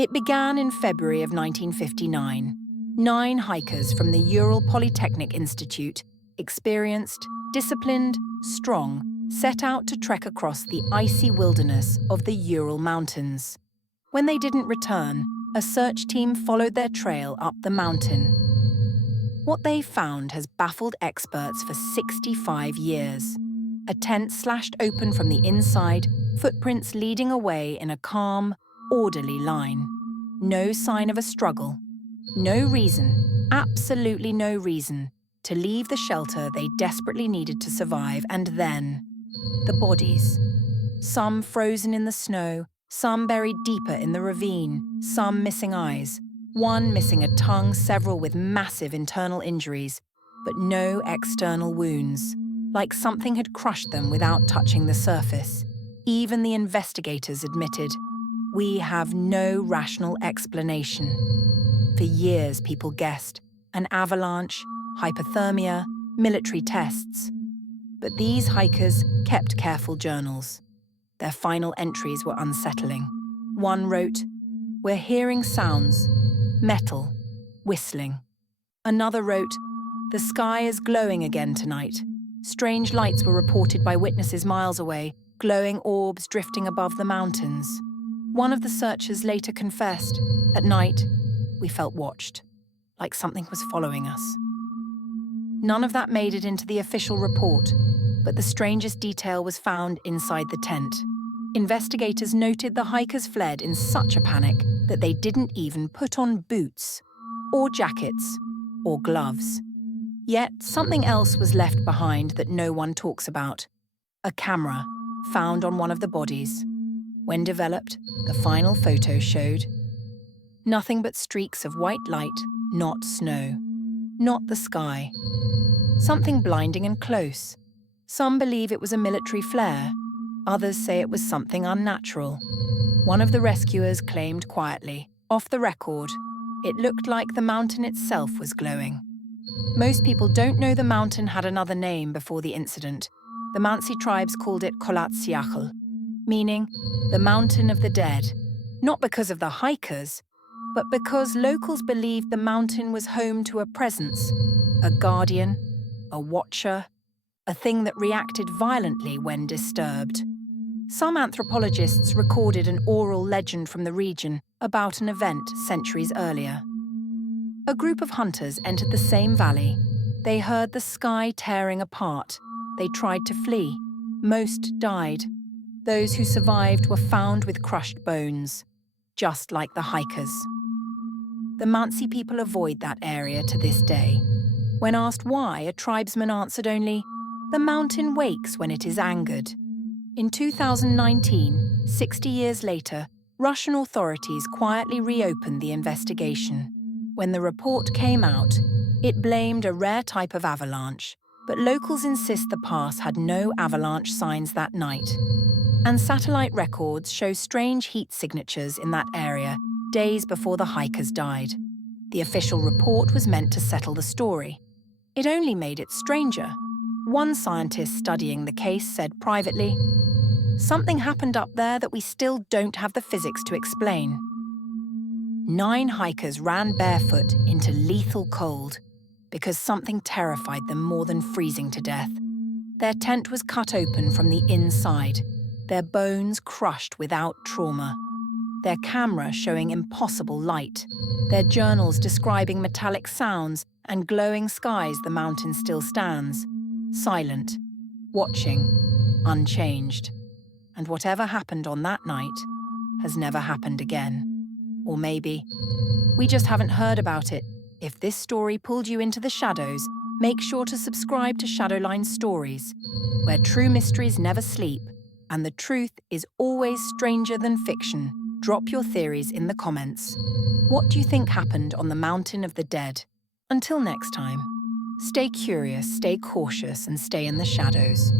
It began in February of 1959. 9 hikers from the Ural Polytechnic Institute, experienced, disciplined, strong, set out to trek across the icy wilderness of the Ural Mountains. When they didn't return, a search team followed their trail up the mountain. What they found has baffled experts for 65 years. A tent slashed open from the inside, footprints leading away in a calm, orderly line. No sign of a struggle. No reason, absolutely no reason, to leave the shelter they desperately needed to survive. And then, the bodies. Some frozen in the snow, some buried deeper in the ravine, some missing eyes. One missing a tongue, several with massive internal injuries, but no external wounds, like something had crushed them without touching the surface. Even the investigators admitted, "We have no rational explanation." For years, people guessed an avalanche, hypothermia, military tests. But these hikers kept careful journals. Their final entries were unsettling. One wrote, "We're hearing sounds, metal, whistling." Another wrote, "The sky is glowing again tonight. Strange lights were reported by witnesses miles away, glowing orbs drifting above the mountains." One of the searchers later confessed, "At night, we felt watched, like something was following us." None of that made it into the official report, but the strangest detail was found inside the tent. Investigators noted the hikers fled in such a panic that they didn't even put on boots, or jackets, or gloves. Yet something else was left behind that no one talks about. A camera, found on one of the bodies. When developed, the final photo showed nothing but streaks of white light, not snow, not the sky. Something blinding and close. Some believe it was a military flare. Others say it was something unnatural. One of the rescuers claimed quietly, off the record, it looked like the mountain itself was glowing. Most people don't know the mountain had another name before the incident. The Mansi tribes called it Kholat Syakhl, meaning the mountain of the dead, not because of the hikers, but because locals believed the mountain was home to a presence, a guardian, a watcher, a thing that reacted violently when disturbed. Some anthropologists recorded an oral legend from the region about an event centuries earlier. A group of hunters entered the same valley. They heard the sky tearing apart. They tried to flee. Most died. Those who survived were found with crushed bones, just like the hikers. The Mansi people avoid that area to this day. When asked why, a tribesman answered only, "The mountain wakes when it is angered." In 2019, 60 years later, Russian authorities quietly reopened the investigation. When the report came out, it blamed a rare type of avalanche, but locals insist the pass had no avalanche signs that night. And satellite records show strange heat signatures in that area days before the hikers died. The official report was meant to settle the story. It only made it stranger. One scientist studying the case said privately, "Something happened up there that we still don't have the physics to explain." 9 hikers ran barefoot into lethal cold because something terrified them more than freezing to death. Their tent was cut open from the inside, their bones crushed without trauma, their camera showing impossible light, their journals describing metallic sounds and glowing skies. The mountain still stands, silent, watching, unchanged. And whatever happened on that night has never happened again. Or maybe we just haven't heard about it. If this story pulled you into the shadows, make sure to subscribe to Shadowline Stories, where true mysteries never sleep and the truth is always stranger than fiction. Drop your theories in the comments. What do you think happened on the Mountain of the Dead? Until next time, stay curious, stay cautious, and stay in the shadows.